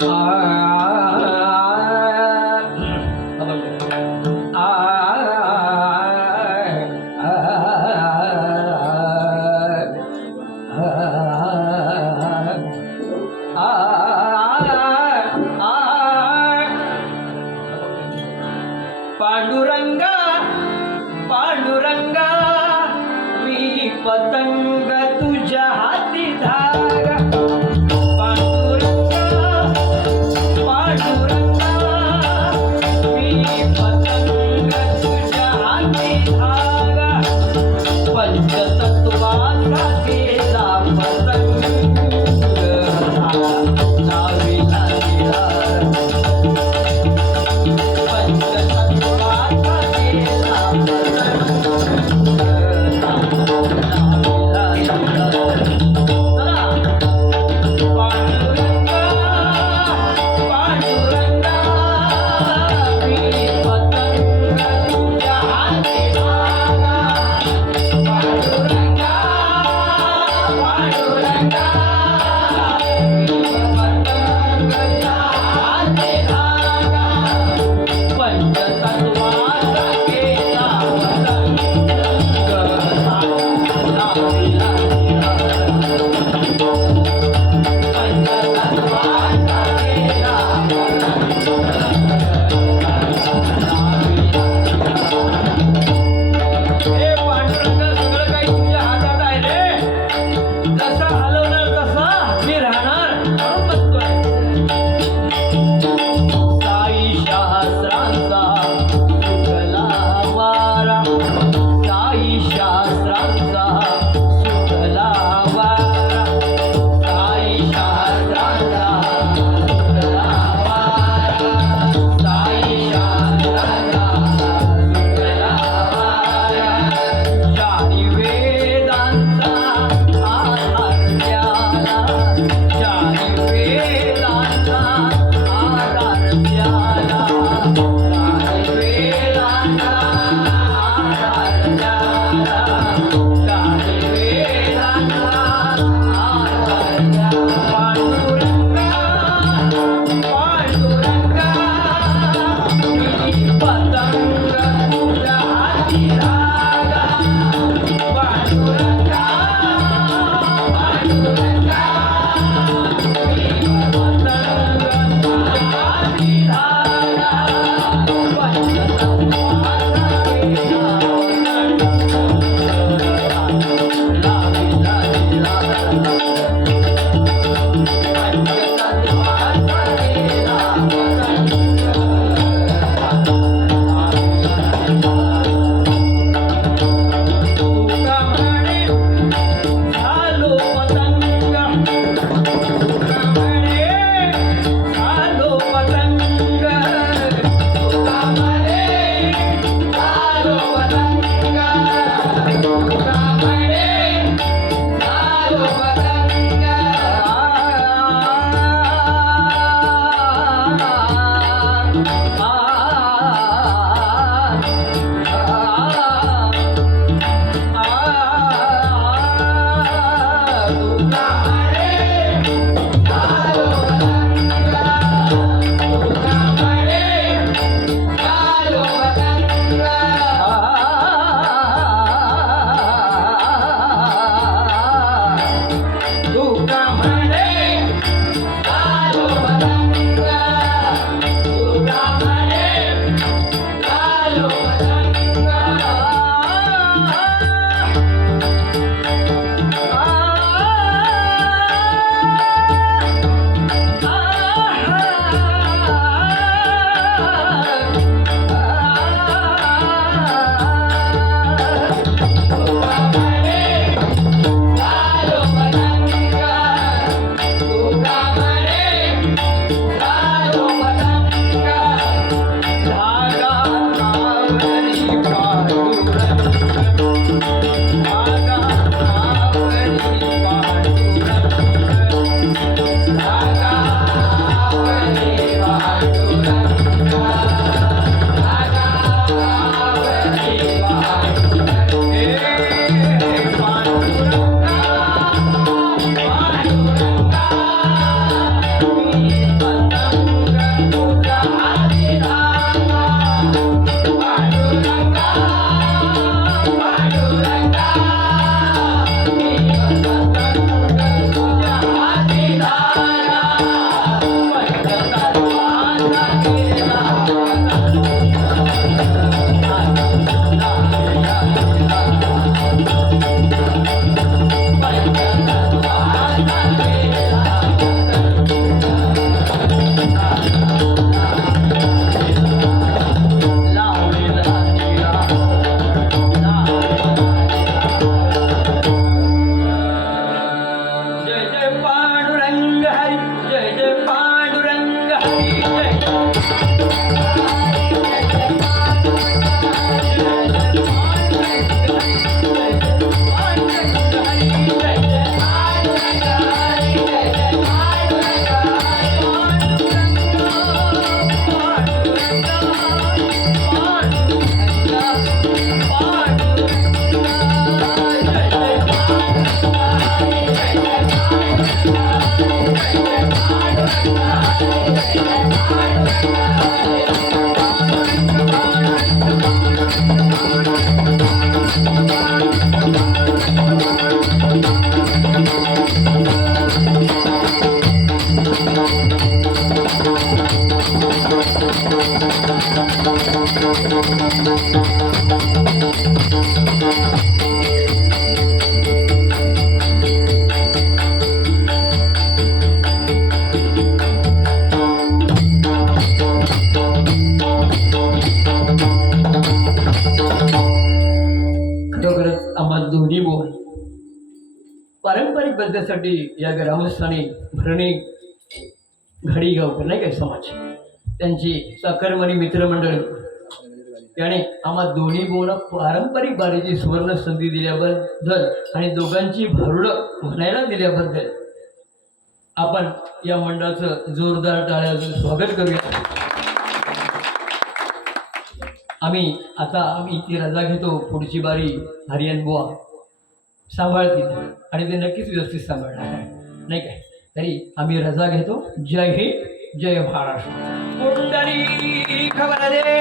पांडुरंगा पांडुरंगा 나타 पारंपरिक पद्धतीसाठी या ग्रामस्थांनी भरणी घडीगावकर नाही काय समाज. त्यांची साखरमणी मित्रमंडळी. त्याने आम्हा दोन्ही बोला पारंपरिक बारीची सुवर्ण संधी दिल्याबद्दल आणि दोघांची भारुडं म्हणायला दिल्याबद्दल आपण या मंडळाचं जोरदार टाळ्याचं स्वागत करूया. आम्ही आता आम्ही ती रजा घेतो पुढची बारी हरियन बुवा. सांभाळतील. आणि ते नक्कीच व्यवस्थित सांभाळणार आहे. नाही काय तरी आम्ही रजा घेतो. जय हिंद जय महाराष्ट्र. कुंडली खबर दे.